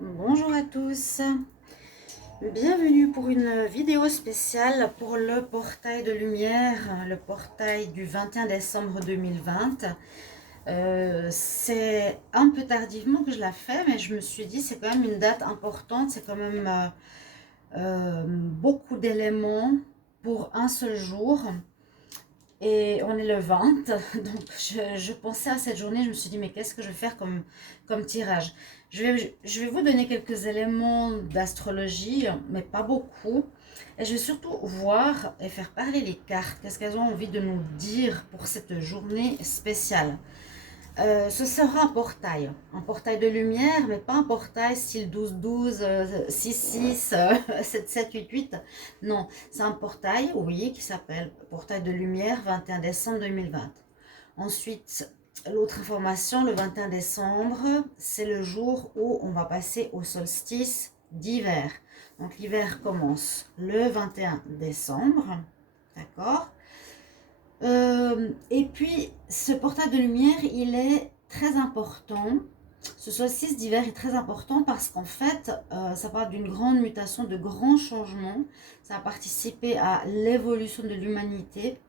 Bonjour à tous, bienvenue pour une vidéo spéciale pour le portail de lumière, le portail du 21 décembre 2020. C'est un peu tardivement que je la fais, mais je me suis dit c'est quand même une date importante, c'est quand même beaucoup d'éléments pour un seul jour. Et on est le 20, donc je pensais à cette journée, je me suis dit, mais qu'est-ce que je vais faire comme tirage? Je vais vous donner quelques éléments d'astrologie, mais pas beaucoup. Et je vais surtout voir et faire parler les cartes, qu'est-ce qu'elles ont envie de nous dire pour cette journée spéciale. Ce sera un portail de lumière, mais pas un portail style 12-12, 6-6, 7-7-8-8. Non, c'est un portail, oui, qui s'appelle portail de lumière 21 décembre 2020. Ensuite, l'autre information, le 21 décembre, c'est le jour où on va passer au solstice d'hiver. Donc l'hiver commence le 21 décembre, d'accord? Et puis, ce portail de lumière, il est très important. Ce solstice d'hiver est très important parce qu'en fait, ça parle d'une grande mutation, de grands changements. Ça a participé à l'évolution de l'humanité.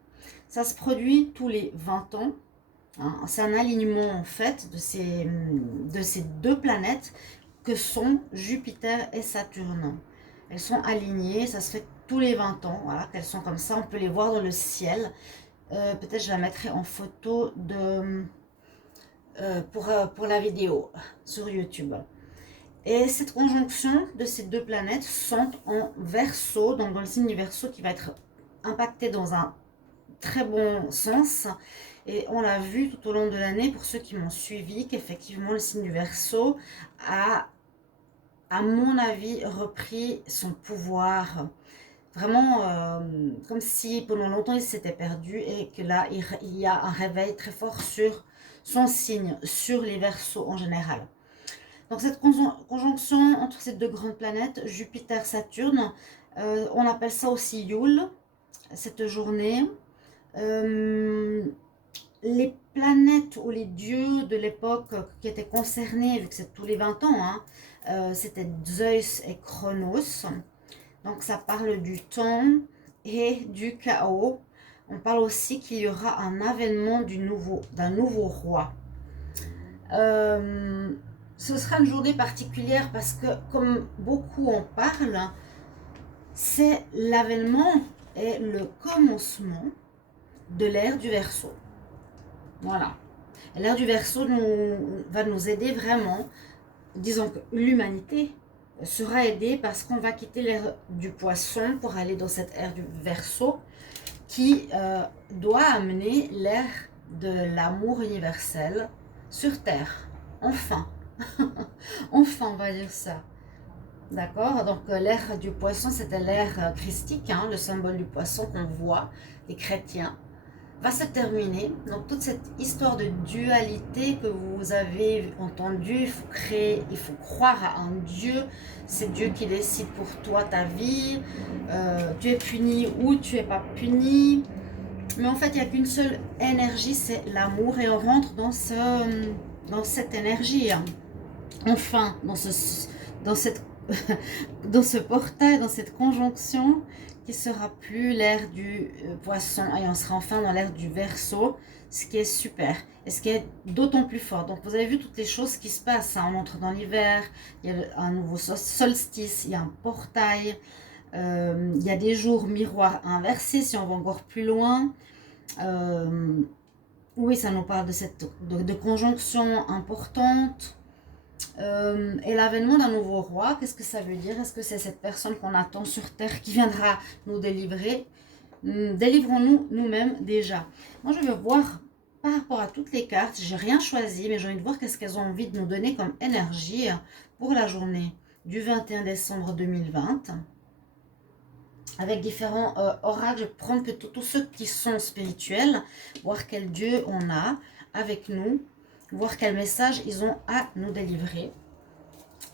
Ça se produit tous les 20 ans. Hein. C'est un alignement en fait de ces deux planètes que sont Jupiter et Saturne. Elles sont alignées, ça se fait tous les 20 ans, voilà, qu'elles sont comme ça, on peut les voir dans le ciel. Peut-être je la mettrai en photo pour la vidéo sur YouTube. Et cette conjonction de ces deux planètes sont en Verseau, donc dans le signe du Verseau qui va être impacté dans un très bon sens. Et on l'a vu tout au long de l'année pour ceux qui m'ont suivi qu'effectivement le signe du Verseau a, à mon avis, repris son pouvoir. Vraiment comme si pendant longtemps il s'était perdu et que là il y a un réveil très fort sur son signe, sur les Verseaux en général. Donc cette conjonction entre ces deux grandes planètes, Jupiter-Saturne, on appelle ça aussi Yule, cette journée. Euh, les planètes ou les dieux de l'époque qui étaient concernés, vu que c'est tous les 20 ans, hein, c'était Zeus et Chronos. Donc ça parle du temps et du chaos. On parle aussi qu'il y aura un avènement d'un nouveau roi. Euh, Ce sera une journée particulière parce que, comme beaucoup en parlent, c'est l'avènement et le commencement de l'ère du Verseau. Voilà. L'ère du Verseau va nous aider vraiment. Disons que l'humanité sera aidée parce qu'on va quitter l'ère du Poisson pour aller dans cette ère du Verseau qui doit amener l'ère de l'amour universel sur Terre. Enfin. Enfin, on va dire ça. D'accord. Donc l'ère du poisson, c'était l'ère christique, hein, le symbole du poisson qu'on voit, les chrétiens, va se terminer. Donc toute cette histoire de dualité que vous avez entendue, il faut créer, il faut croire à un Dieu. C'est Dieu qui décide pour toi ta vie. Tu es puni ou tu es pas puni. Mais en fait, il n'y a qu'une seule énergie, c'est l'amour. Et on rentre dans cette énergie. Hein. Enfin, dans cette dans ce portail, dans cette conjonction qui sera plus l'ère du poisson et on sera enfin dans l'ère du Verseau, ce qui est super et ce qui est d'autant plus fort. Donc vous avez vu toutes les choses qui se passent, hein. On entre dans l'hiver, il y a un nouveau solstice, il y a un portail, il y a des jours miroirs inversés si on va encore plus loin. Oui, ça nous parle de conjonction importante. Et l'avènement d'un nouveau roi, qu'est-ce que ça veut dire? Est-ce que c'est cette personne qu'on attend sur terre qui viendra nous délivrer? Délivrons-nous nous-mêmes déjà. Moi, je veux voir par rapport à toutes les cartes, j'ai rien choisi, mais j'ai envie de voir qu'est-ce qu'elles ont envie de nous donner comme énergie pour la journée du 21 décembre 2020. Avec différents oracles, je vais prendre que tous ceux qui sont spirituels, voir quel Dieu on a avec nous, voir quel message ils ont à nous délivrer.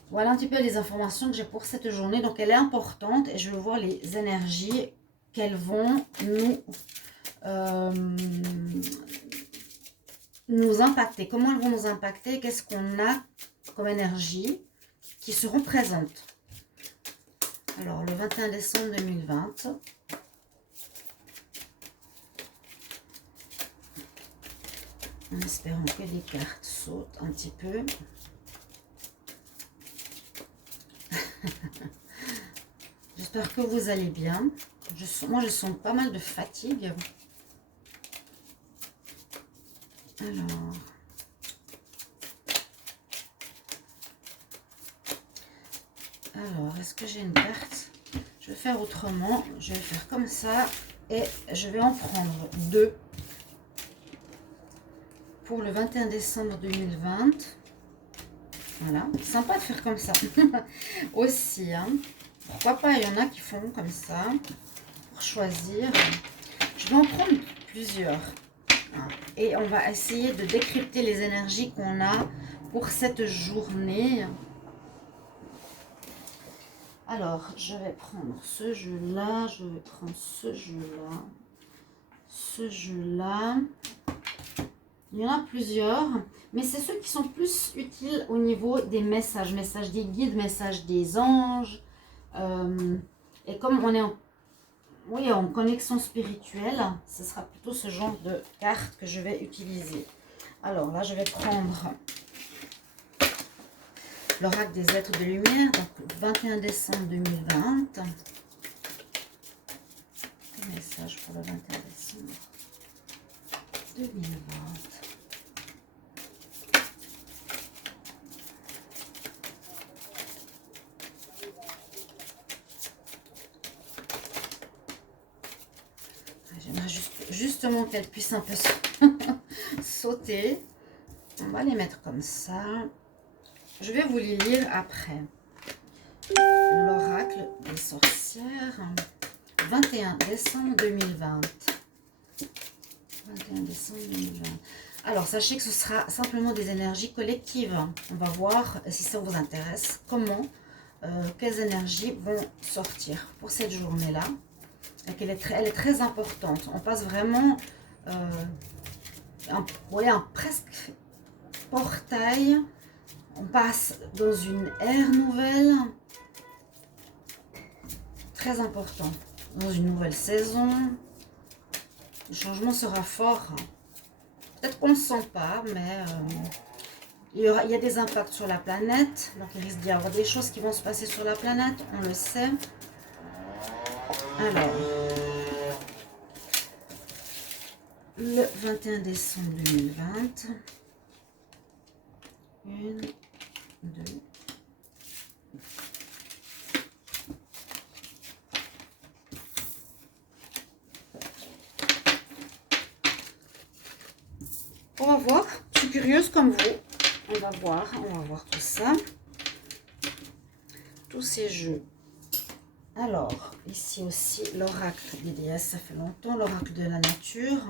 Voilà un petit peu les informations que j'ai pour cette journée. Donc elle est importante et je veux voir les énergies qu'elles vont nous impacter. Comment elles vont nous impacter? Qu'est-ce qu'on a comme énergie qui seront présentes. Alors, le 21 décembre 2020. En espérant que les cartes sautent un petit peu. J'espère que vous allez bien. Moi, je sens pas mal de fatigue. Alors, est-ce que j'ai une carte? Je vais faire autrement. Je vais faire comme ça et je vais en prendre deux pour le 21 décembre 2020. Voilà, sympa de faire comme ça aussi, hein. Pourquoi pas, il y en a qui font comme ça pour choisir. Je vais en prendre plusieurs et on va essayer de décrypter les énergies qu'on a pour cette journée. Alors, je vais prendre ce jeu-là, je vais prendre ce jeu-là, ce jeu-là. Il y en a plusieurs, mais c'est ceux qui sont plus utiles au niveau des messages, messages des guides, messages des anges. Et comme on est en connexion spirituelle, ce sera plutôt ce genre de carte que je vais utiliser. Alors là, je vais prendre l'oracle des êtres de lumière, donc 21 décembre 2020. Quel message pour le 21 décembre 2020. J'aimerais justement qu'elle puisse un peu sauter. On va les mettre comme ça. Je vais vous les lire après. L'oracle des sorcières, 21 décembre 2020. 21 décembre 2020. Alors, sachez que ce sera simplement des énergies collectives. On va voir, si ça vous intéresse, quelles énergies vont sortir pour cette journée-là. Elle est très importante. On passe vraiment un presque portail. On passe dans une ère nouvelle. Très important. Dans une nouvelle saison. Le changement sera fort. Peut-être qu'on ne le sent pas, mais il y a des impacts sur la planète. Donc il risque d'y avoir des choses qui vont se passer sur la planète. On le sait. Alors, le 21 décembre 2020. Une, deux. On va voir. Je suis curieuse comme vous. On va voir tout ça. Tous ces jeux. Alors, ici aussi, l'oracle des déesses, ça fait longtemps, l'oracle de la nature.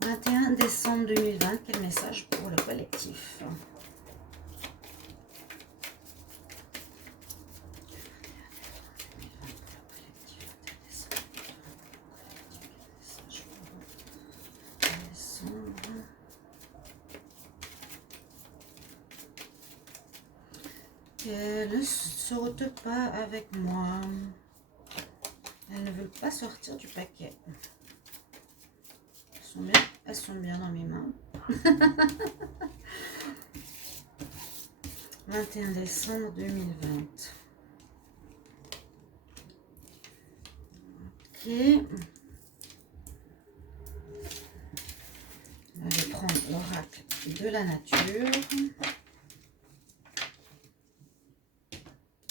21 décembre 2020, quel message pour le collectif? Qu'elle ne saute pas avec moi. Elles ne veulent pas sortir du paquet. Elles sont bien dans mes mains. 21 décembre 2020. Ok. Je vais prendre l'oracle de la nature.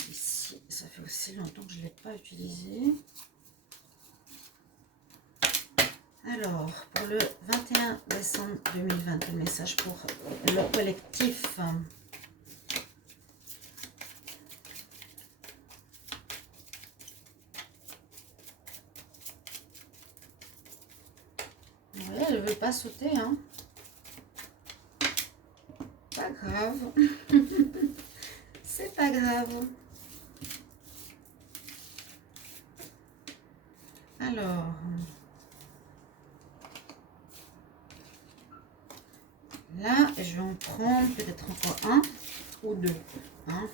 Ici, ça fait aussi longtemps que je ne l'ai pas utilisé. Alors, pour le 21 décembre 2020, le message pour le collectif. Oui, elle ne veut pas sauter, hein. Pas grave. C'est pas grave. Alors... là, je vais en prendre peut-être encore un. ou 2. Hein.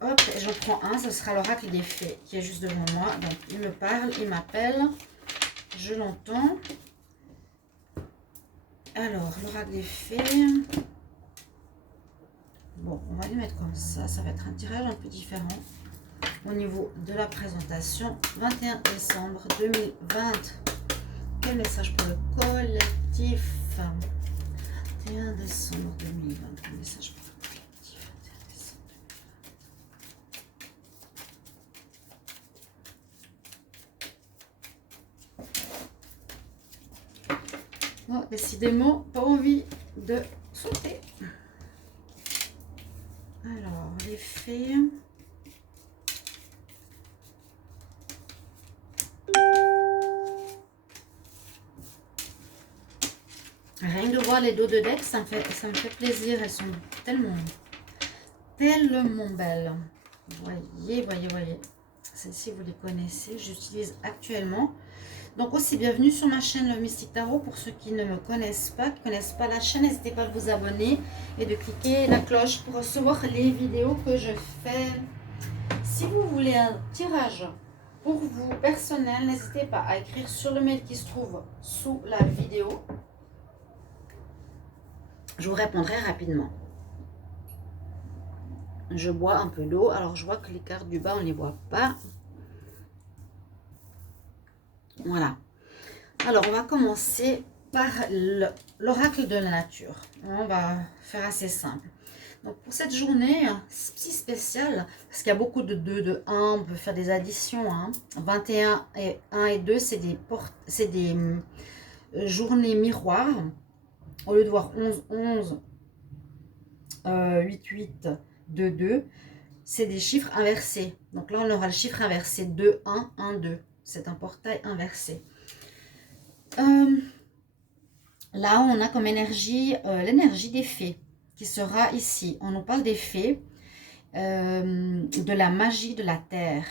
Hop, j'en prends un, ce sera l'oracle des fées qui est juste devant moi. Donc, il me parle, il m'appelle, je l'entends. Alors, l'oracle des fées. Bon, on va les mettre comme ça va être un tirage un peu différent. Au niveau de la présentation, 21 décembre 2020. Quel message pour le collectif? 21 décembre 2020, quel message pour le collectif? 21 décembre 2020. Oh, décidément, pas envie de sauter. Alors, les fées. Rien que de voir les dos de deck, ça me fait plaisir. Elles sont tellement belles. Voyez. Celles-ci, vous les connaissez. J'utilise actuellement. Donc aussi, bienvenue sur ma chaîne Love Mystic Tarot. Pour ceux qui ne me connaissent pas, la chaîne, n'hésitez pas à vous abonner et de cliquer la cloche pour recevoir les vidéos que je fais. Si vous voulez un tirage pour vous personnel, n'hésitez pas à écrire sur le mail qui se trouve sous la vidéo. Je vous répondrai rapidement. Je bois un peu d'eau. Alors, je vois que les cartes du bas, on ne les voit pas. Voilà. Alors, on va commencer par l'oracle de la nature. On va faire assez simple. Donc, pour cette journée, si spéciale, parce qu'il y a beaucoup de 2, de 1, on peut faire des additions. Hein. 21 et 1 et 2, c'est des journées miroirs. Au lieu de voir 11, 11, 8, 8, 2, 2, c'est des chiffres inversés. Donc là, on aura le chiffre inversé 2, 1, 1, 2. C'est un portail inversé. Là, on a comme énergie l'énergie des fées qui sera ici. On nous parle des fées, de la magie de la terre.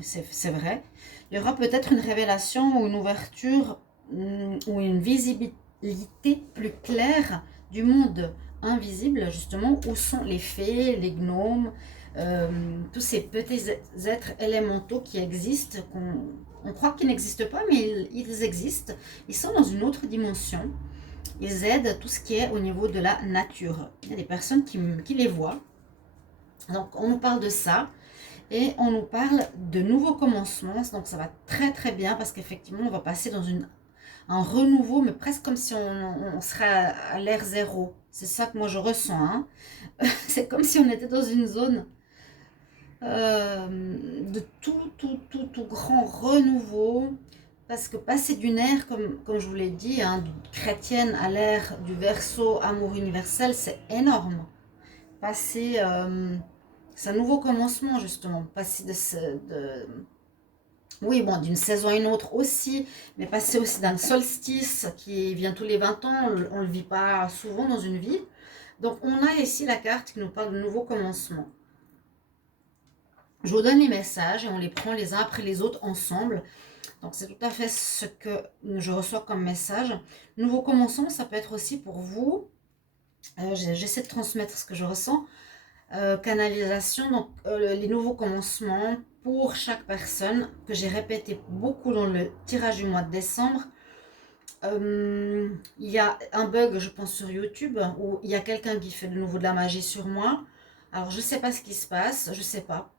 C'est vrai. Il y aura peut-être une révélation ou une ouverture ou une visibilité plus claire du monde invisible, justement, où sont les fées, les gnomes, tous ces petits êtres élémentaux qui existent, on croit qu'ils n'existent pas, mais ils existent. Ils sont dans une autre dimension. Ils aident tout ce qui est au niveau de la nature. Il y a des personnes qui les voient. Donc, on nous parle de ça. Et on nous parle de nouveaux commencements. Donc, ça va très, très bien parce qu'effectivement, on va passer dans un renouveau, mais presque comme si on serait à l'ère zéro. C'est ça que moi, je ressens. Hein. C'est comme si on était dans une zone de tout grand renouveau. Parce que passer d'une ère, comme je vous l'ai dit, hein, chrétienne à l'ère du Verseau, amour universel, c'est énorme. Passer, c'est un nouveau commencement justement. Passer oui, bon, d'une saison à une autre aussi, mais passer aussi d'un solstice qui vient tous les 20 ans, on ne le vit pas souvent dans une vie. Donc on a ici la carte qui nous parle de nouveau commencement. Je vous donne les messages et on les prend les uns après les autres ensemble. Donc, c'est tout à fait ce que je reçois comme message. Nouveau commencement, ça peut être aussi pour vous. J'essaie de transmettre ce que je ressens. Canalisation, donc les nouveaux commencements pour chaque personne, que j'ai répété beaucoup dans le tirage du mois de décembre. Il y a un bug, je pense, sur YouTube, où il y a quelqu'un qui fait de nouveau de la magie sur moi. Alors, je ne sais pas ce qui se passe, je ne sais pas.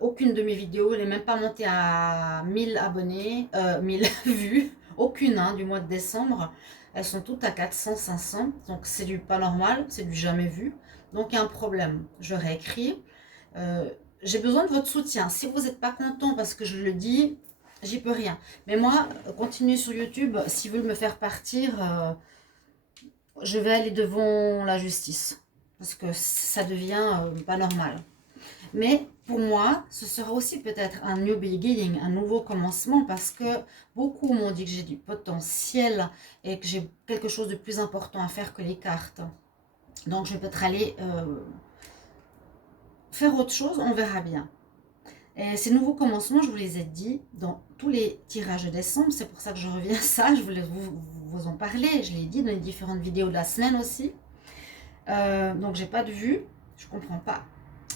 Aucune de mes vidéos, elle n'est même pas montée à 1000 abonnés, 1000 vues, aucune hein, du mois de décembre. Elles sont toutes à 400, 500, donc c'est du pas normal, c'est du jamais vu. Donc il y a un problème. Je réécris. J'ai besoin de votre soutien. Si vous n'êtes pas content parce que je le dis, j'y peux rien. Mais moi, continuez sur YouTube. S'ils veulent me faire partir, je vais aller devant la justice. Parce que ça devient pas normal. Mais pour moi, ce sera aussi peut-être un new beginning, un nouveau commencement, parce que beaucoup m'ont dit que j'ai du potentiel et que j'ai quelque chose de plus important à faire que les cartes. Donc je vais peut-être aller faire autre chose, on verra bien. Et ces nouveaux commencements, je vous les ai dit dans tous les tirages de décembre. C'est pour ça que je reviens à ça. Je voulais vous en parler. Je l'ai dit dans les différentes vidéos de la semaine aussi. Donc, j'ai pas de vue. Je comprends pas.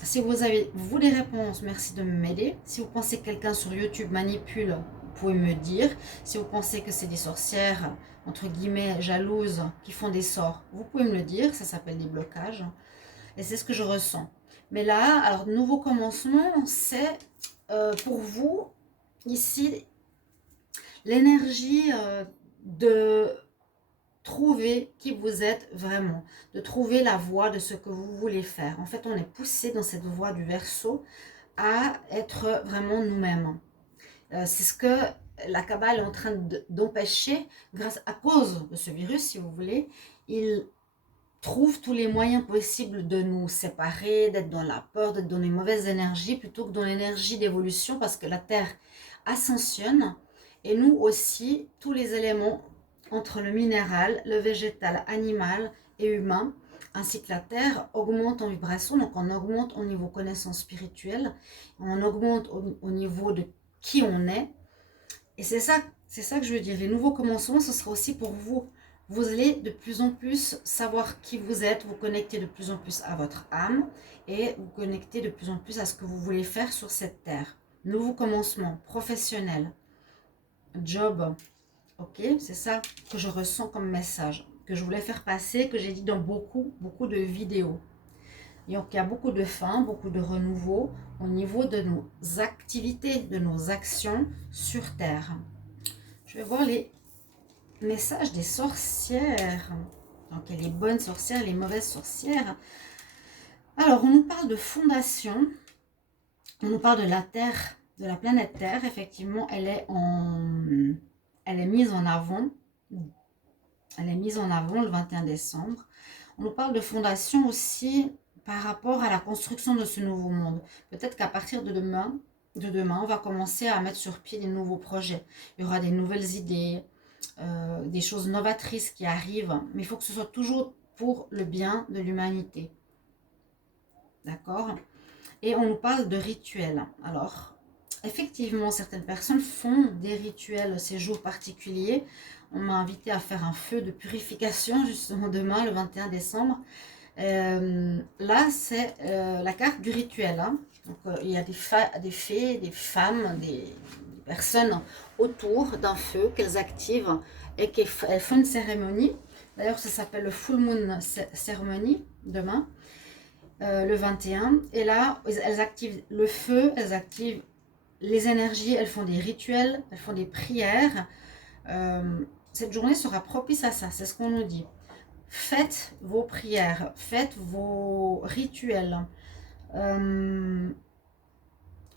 Si vous avez, vous, des réponses, merci de m'aider. Si vous pensez que quelqu'un sur YouTube manipule, vous pouvez me dire. Si vous pensez que c'est des sorcières, entre guillemets, jalouses, qui font des sorts, vous pouvez me le dire. Ça s'appelle des blocages. Et c'est ce que je ressens. Mais là, alors, nouveau commencement, c'est pour vous, ici, l'énergie de trouver qui vous êtes vraiment, de trouver la voie de ce que vous voulez faire. En fait, on est poussé dans cette voie du Verseau à être vraiment nous-mêmes. C'est ce que la Kabbale est en train d'empêcher, grâce à cause de ce virus, si vous voulez. Il trouve tous les moyens possibles de nous séparer, d'être dans la peur, d'être dans les mauvaises énergies, plutôt que dans l'énergie d'évolution, parce que la Terre ascensionne, et nous aussi, tous les éléments entre le minéral, le végétal, animal et humain, ainsi que la Terre, augmentent en vibration, donc on augmente au niveau connaissance spirituelle, on augmente au niveau de qui on est, et c'est ça que je veux dire. Les nouveaux commencements, ce sera aussi pour vous. Vous allez de plus en plus savoir qui vous êtes, vous connecter de plus en plus à votre âme et vous connecter de plus en plus à ce que vous voulez faire sur cette terre. Nouveau commencement, professionnel, job, ok? C'est ça que je ressens comme message, que je voulais faire passer, que j'ai dit dans beaucoup de vidéos. Donc il y a beaucoup de fins, beaucoup de renouveau au niveau de nos activités, de nos actions sur terre. Je vais voir les messages des sorcières. Donc, il y a les bonnes sorcières, les mauvaises sorcières. Alors, on nous parle de fondation. On nous parle de la Terre, de la planète Terre. Effectivement, elle est mise en avant. Elle est mise en avant le 21 décembre. On nous parle de fondation aussi par rapport à la construction de ce nouveau monde. Peut-être qu'à partir de demain, on va commencer à mettre sur pied des nouveaux projets. Il y aura des nouvelles idées, des choses novatrices qui arrivent, mais il faut que ce soit toujours pour le bien de l'humanité. D'accord? Et on nous parle de rituels. Alors, effectivement, certaines personnes font des rituels ces jours particuliers. On m'a invité à faire un feu de purification justement demain, le 21 décembre. Là, c'est la carte du rituel. Hein. Donc, il y a des fées, des femmes, des personnes autour d'un feu qu'elles activent et qu'elles font une cérémonie. D'ailleurs, ça s'appelle le Full Moon Ceremony demain, le 21. Et là, elles activent le feu, elles activent les énergies, elles font des rituels, elles font des prières. Cette journée sera propice à ça, c'est ce qu'on nous dit. Faites vos prières, faites vos rituels.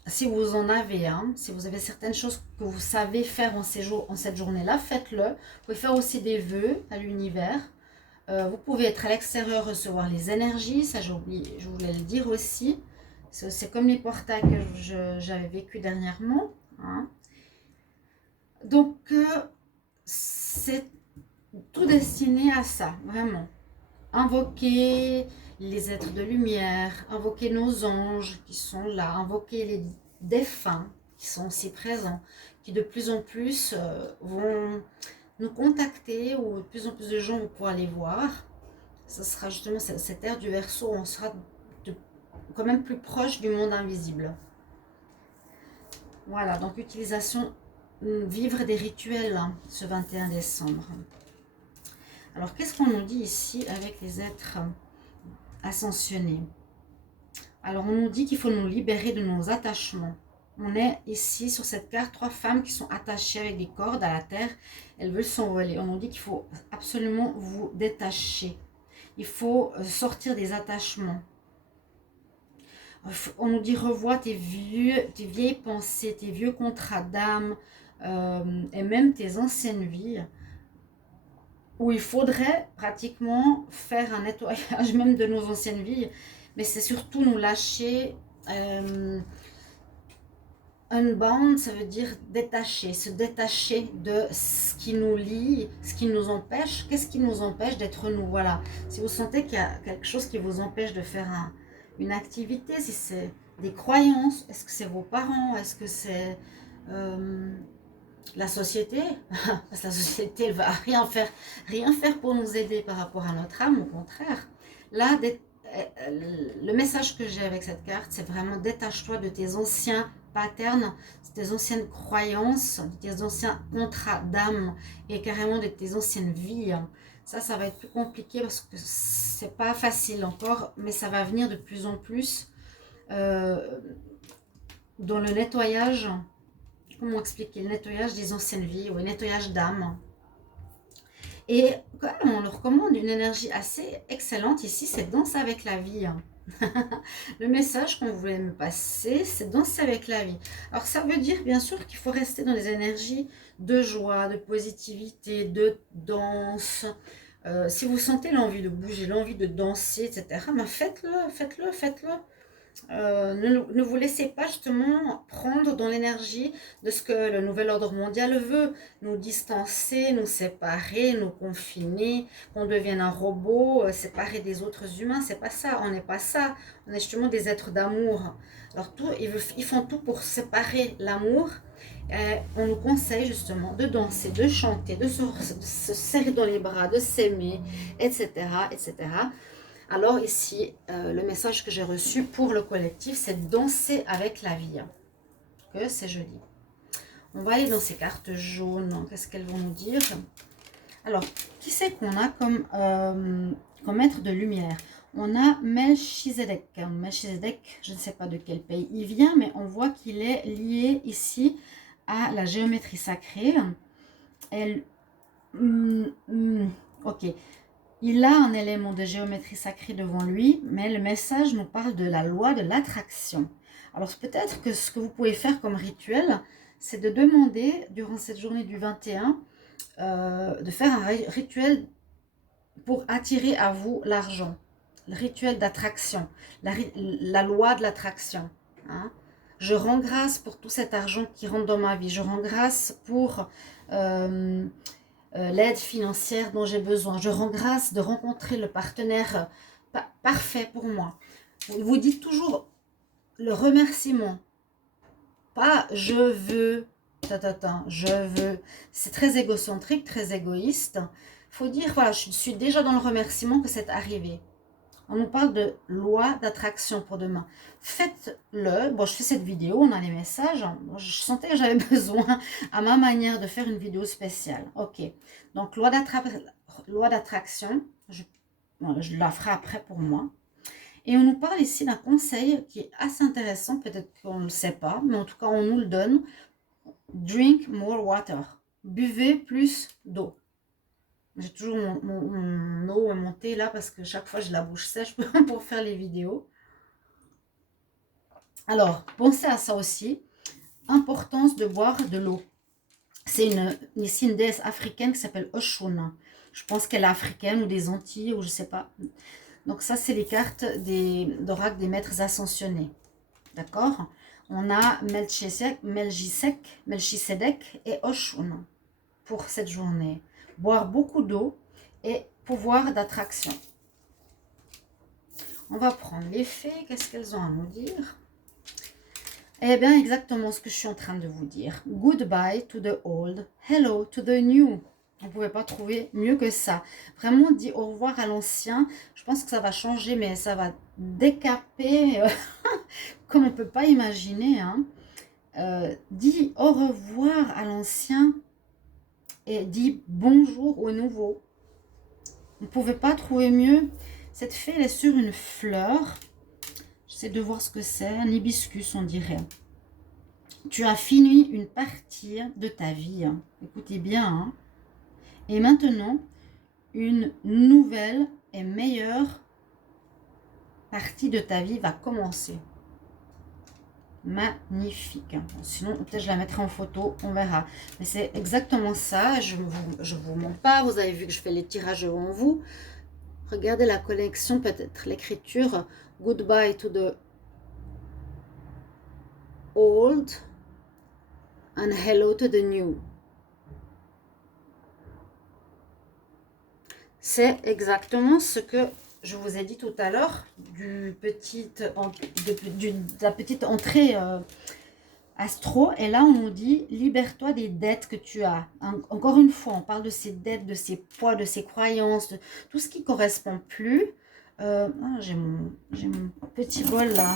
Si vous en avez, hein, si vous avez certaines choses que vous savez faire en cette journée-là, faites-le. Vous pouvez faire aussi des vœux à l'univers. Vous pouvez être à l'extérieur, recevoir les énergies, ça je voulais le dire aussi. C'est comme les portails que j'avais vécu dernièrement. Hein. Donc, c'est tout destiné à ça, vraiment. Invoquer les êtres de lumière, invoquer nos anges qui sont là, invoquer les défunts qui sont aussi présents, qui de plus en plus vont nous contacter, ou de plus en plus de gens vont pouvoir les voir. Ce sera justement cette ère du Verseau où on sera quand même plus proche du monde invisible. Voilà, donc utilisation, vivre des rituels hein, ce 21 décembre. Alors, qu'est-ce qu'on nous dit ici avec les êtres ascensionnés? Alors, on nous dit qu'il faut nous libérer de nos attachements. On est ici, sur cette carte, 3 femmes qui sont attachées avec des cordes à la terre. Elles veulent s'envoler. On nous dit qu'il faut absolument vous détacher. Il faut sortir des attachements. On nous dit revois tes vieilles pensées, tes vieux contrats d'âme et même tes anciennes vies, où il faudrait pratiquement faire un nettoyage même de nos anciennes vies, mais c'est surtout nous lâcher. Unbound, ça veut dire détacher, se détacher de ce qui nous lie, ce qui nous empêche. Qu'est-ce qui nous empêche d'être nous? Voilà. Si vous sentez qu'il y a quelque chose qui vous empêche de faire une activité, si c'est des croyances. Est-ce que c'est vos parents? Est-ce que c'est la société? Parce que la société, elle va rien faire pour nous aider par rapport à notre âme, au contraire. Là, le message que j'ai avec cette carte, c'est vraiment détache-toi de tes anciens patterns, de tes anciennes croyances, de tes anciens contrats d'âme et carrément de tes anciennes vies. Ça va être plus compliqué parce que c'est pas facile encore, mais ça va venir de plus en plus dans le nettoyage. Comment expliquer? Le nettoyage des anciennes vies, ou le nettoyage d'âme. Et quand même, on leur recommande une énergie assez excellente ici, c'est danser avec la vie. Le message qu'on voulait me passer, c'est danser avec la vie. Alors ça veut dire bien sûr qu'il faut rester dans les énergies de joie, de positivité, de danse. Si vous sentez l'envie de bouger, l'envie de danser, etc., ben faites-le, faites-le, faites-le. Ne vous laissez pas justement prendre dans l'énergie de ce que le nouvel ordre mondial veut, nous distancer, nous séparer, nous confiner, qu'on devienne un robot, séparé des autres humains. C'est pas ça, on n'est pas ça, on est justement des êtres d'amour. Alors ils font tout pour séparer l'amour. On nous conseille justement de danser, de chanter, de se serrer dans les bras, de s'aimer, etc., etc. Alors ici, le message que j'ai reçu pour le collectif, c'est danser avec la vie. Que c'est joli. On va aller dans ces cartes jaunes. Qu'est-ce qu'elles vont nous dire? Alors, qui c'est qu'on a comme maître de lumière? On a Melchizedek. Melchizedek, je ne sais pas de quel pays il vient, mais on voit qu'il est lié ici à la géométrie sacrée. Ok. Il a un élément de géométrie sacrée devant lui, mais le message nous parle de la loi de l'attraction. Alors peut-être que ce que vous pouvez faire comme rituel, c'est de demander durant cette journée du 21, de faire un rituel pour attirer à vous l'argent. Le rituel d'attraction, la loi de l'attraction. Hein. Je rends grâce pour tout cet argent qui rentre dans ma vie. Je rends grâce pour l'aide financière dont j'ai besoin. Je rends grâce de rencontrer le partenaire parfait pour moi. Vous dites toujours le remerciement. Pas je veux, je veux. C'est très égocentrique, très égoïste. Il faut dire, voilà, je suis déjà dans le remerciement que c'est arrivé. On nous parle de loi d'attraction pour demain. Faites-le. Bon, je fais cette vidéo, on a les messages. Je sentais que j'avais besoin, à ma manière, de faire une vidéo spéciale. Ok. Donc, loi d'attraction. Je la ferai après pour moi. Et on nous parle ici d'un conseil qui est assez intéressant. Peut-être qu'on ne le sait pas, mais en tout cas, on nous le donne. Drink more water. Buvez plus d'eau. J'ai toujours mon eau et mon thé là parce que chaque fois j'ai la bouche sèche pour faire les vidéos. Alors, pensez à ça aussi. Importance de boire de l'eau. C'est ici une déesse africaine qui s'appelle Oshun. Je pense qu'elle est africaine ou des Antilles ou je sais pas. Donc ça, c'est les cartes d'oracle des maîtres ascensionnés. D'accord? On a Melchisedek et Oshun pour cette journée. Boire beaucoup d'eau et pouvoir d'attraction. On va prendre les fées. Qu'est-ce qu'elles ont à nous dire? Eh bien, exactement ce que je suis en train de vous dire. Goodbye to the old, hello to the new. Vous ne pouvez pas trouver mieux que ça. Vraiment, dit au revoir à l'ancien. Je pense que ça va changer, mais ça va décaper comme on ne peut pas imaginer. Hein. Dit au revoir à l'ancien et dit bonjour au nouveau. Vous ne pouvez pas trouver mieux. Cette fée, elle est sur une fleur. J'essaie de voir ce que c'est. Un hibiscus, on dirait. Tu as fini une partie de ta vie. Écoutez bien. Hein. Et maintenant, une nouvelle et meilleure partie de ta vie va commencer. Magnifique. Sinon, peut-être je la mettrai en photo, on verra. Mais c'est exactement ça. Je vous mens pas. Vous avez vu que je fais les tirages devant vous. Regardez la connexion, peut-être l'écriture. Goodbye to the old and hello to the new. C'est exactement ce que je vous ai dit tout à l'heure de la petite entrée astro. Et là, on nous dit, libère-toi des dettes que tu as. Encore une fois, on parle de ces dettes, de ces poids, de ces croyances, de tout ce qui ne correspond plus. J'ai mon petit bol là,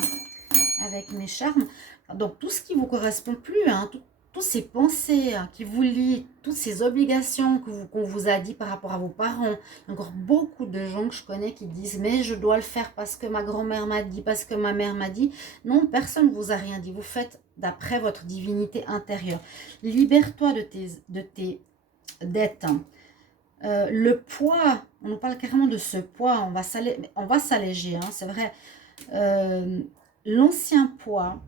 avec mes charmes. Donc, tout ce qui ne vous correspond plus, hein, toutes ces pensées qui vous lient, toutes ces obligations qu'on vous a dit par rapport à vos parents. Il y a encore beaucoup de gens que je connais qui disent « mais je dois le faire parce que ma grand-mère m'a dit, parce que ma mère m'a dit ». Non, personne ne vous a rien dit. Vous faites d'après votre divinité intérieure. Libère-toi de tes dettes. Le poids, on nous parle carrément de ce poids, on va s'alléger, hein, c'est vrai. L'ancien poids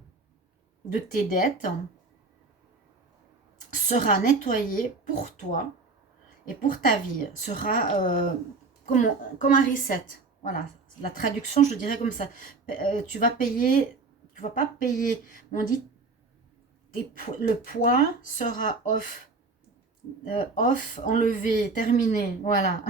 de tes dettes sera nettoyé pour toi et pour ta vie, sera comme un reset. Voilà, la traduction, je dirais comme ça. Tu vas payer, tu vas pas payer, on dit le poids sera off. Off, enlevé, terminé, voilà.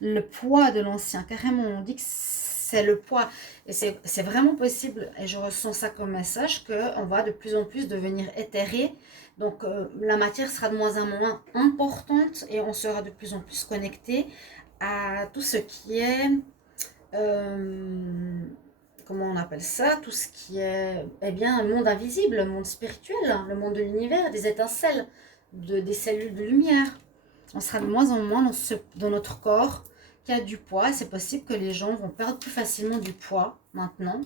Le poids de l'ancien, carrément, on dit que c'est le poids. Et c'est vraiment possible, et je ressens ça comme message, qu'on va de plus en plus devenir éthéré. Donc, la matière sera de moins en moins importante et on sera de plus en plus connecté à tout ce qui est... comment on appelle ça? Tout ce qui est, eh bien, le monde invisible, le monde spirituel, le monde de l'univers, des étincelles. Des cellules de lumière. On sera de moins en moins dans notre corps qui a du poids. C'est possible que les gens vont perdre plus facilement du poids maintenant.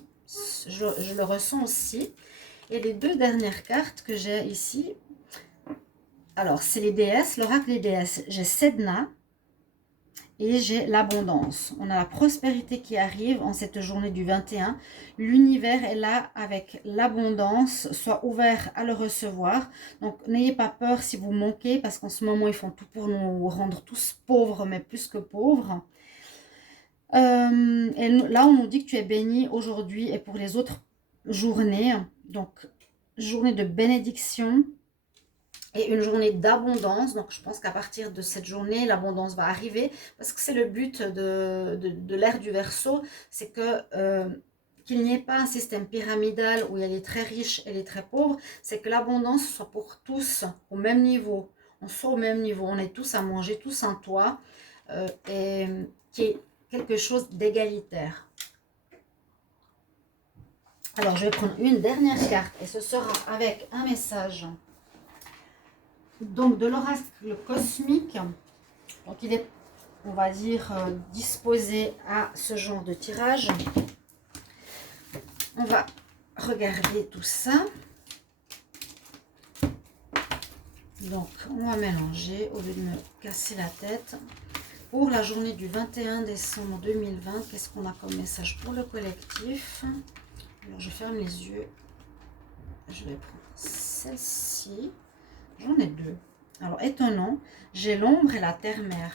Je le ressens aussi. Et les deux dernières cartes que j'ai ici, alors c'est les déesses, l'oracle des déesses. J'ai Sedna et j'ai l'abondance. On a la prospérité qui arrive en cette journée du 21. L'univers est là avec l'abondance. Sois ouvert à le recevoir. Donc, n'ayez pas peur si vous manquez, parce qu'en ce moment, ils font tout pour nous rendre tous pauvres, mais plus que pauvres. Et là, on nous dit que tu es béni aujourd'hui et pour les autres journées. Donc, journée de bénédiction. Et une journée d'abondance. Donc, je pense qu'à partir de cette journée, l'abondance va arriver. Parce que c'est le but de l'ère du Verseau. C'est que qu'il n'y ait pas un système pyramidal où il y a les très riches et les très pauvres. C'est que l'abondance soit pour tous au même niveau. On soit au même niveau. On est tous à manger, tous un toit. Et qui est quelque chose d'égalitaire. Alors, je vais prendre une dernière carte. Et ce sera avec un message... Donc, de l'oracle cosmique, donc il est, on va dire, disposé à ce genre de tirage. On va regarder tout ça. Donc, on va mélanger au lieu de me casser la tête. Pour la journée du 21 décembre 2020, qu'est-ce qu'on a comme message pour le collectif? Alors, je ferme les yeux. Je vais prendre celle-ci. J'en ai deux. Alors, étonnant, j'ai l'ombre et la terre-mère.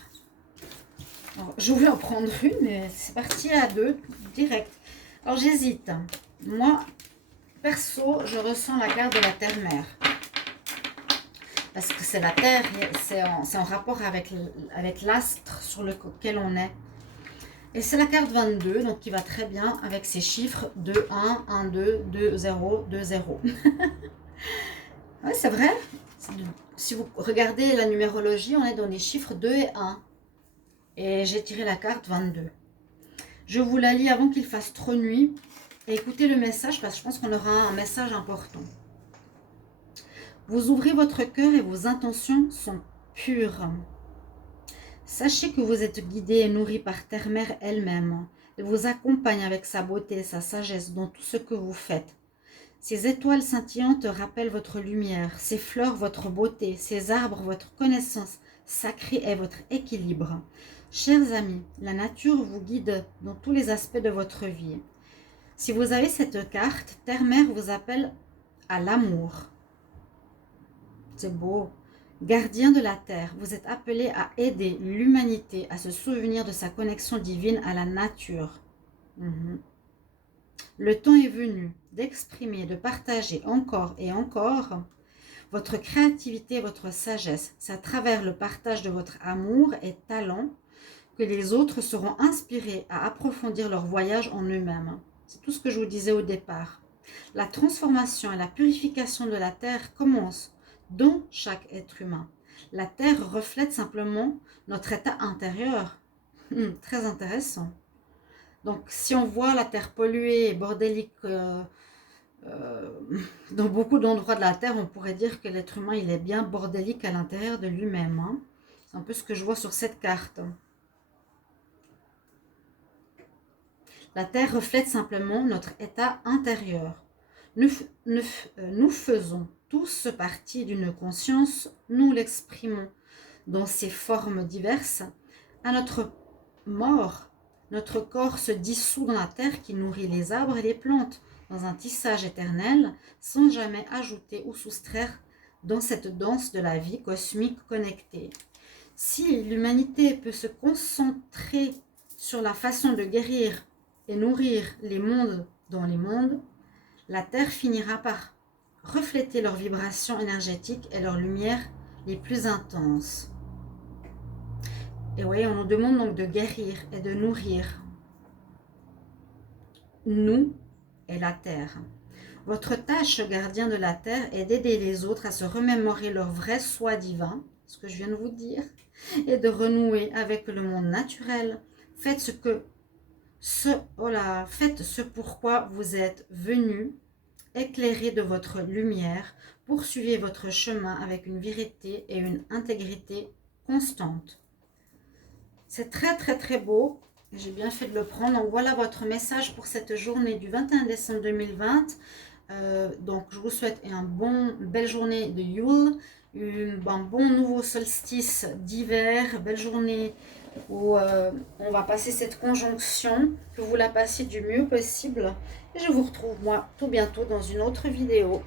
Je voulais en prendre une, mais c'est parti à deux, direct. Alors, j'hésite. Moi, perso, je ressens la carte de la terre-mère. Parce que c'est la terre, c'est en rapport avec l'astre sur lequel on est. Et c'est la carte 22, donc qui va très bien avec ces chiffres 2, 1, 1, 2, 2, 0, 2, 0. Ouais, c'est vrai. Si vous regardez la numérologie, on est dans les chiffres 2 et 1. Et j'ai tiré la carte 22. Je vous la lis avant qu'il fasse trop nuit. Et écoutez le message parce que je pense qu'on aura un message important. Vous ouvrez votre cœur et vos intentions sont pures. Sachez que vous êtes guidé et nourri par Terre-Mère elle-même. Elle vous accompagne avec sa beauté et sa sagesse dans tout ce que vous faites. Ces étoiles scintillantes rappellent votre lumière, ces fleurs votre beauté, ces arbres votre connaissance sacrée et votre équilibre. Chers amis, la nature vous guide dans tous les aspects de votre vie. Si vous avez cette carte, Terre-Mère vous appelle à l'amour. C'est beau. Gardien de la Terre, vous êtes appelé à aider l'humanité à se souvenir de sa connexion divine à la nature. Le temps est venu d'exprimer, de partager encore et encore votre créativité et votre sagesse. C'est à travers le partage de votre amour et talent que les autres seront inspirés à approfondir leur voyage en eux-mêmes. C'est tout ce que je vous disais au départ. La transformation et la purification de la terre commencent dans chaque être humain. La terre reflète simplement notre état intérieur. Très intéressant. Donc, si on voit la terre polluée et bordélique dans beaucoup d'endroits de la terre, on pourrait dire que l'être humain, il est bien bordélique à l'intérieur de lui-même. Hein. C'est un peu ce que je vois sur cette carte. La terre reflète simplement notre état intérieur. Nous faisons tous partie d'une conscience, nous l'exprimons dans ses formes diverses. À notre mort, notre corps se dissout dans la terre qui nourrit les arbres et les plantes, dans un tissage éternel, sans jamais ajouter ou soustraire dans cette danse de la vie cosmique connectée. Si l'humanité peut se concentrer sur la façon de guérir et nourrir les mondes dans les mondes, la Terre finira par refléter leurs vibrations énergétiques et leurs lumières les plus intenses. Et oui, on nous demande donc de guérir et de nourrir nous et la Terre. Votre tâche, gardien de la Terre, est d'aider les autres à se remémorer leur vrai soi divin, ce que je viens de vous dire, et de renouer avec le monde naturel. Faites ce pourquoi vous êtes venu, éclairé de votre lumière, poursuivez votre chemin avec une vérité et une intégrité constante. C'est très très très beau, j'ai bien fait de le prendre. Donc voilà votre message pour cette journée du 21 décembre 2020. Donc je vous souhaite une belle journée de Yule, un bon nouveau solstice d'hiver, belle journée où on va passer cette conjonction, que vous la passiez du mieux possible. Et je vous retrouve moi tout bientôt dans une autre vidéo.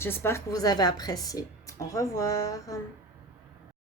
J'espère que vous avez apprécié. Au revoir.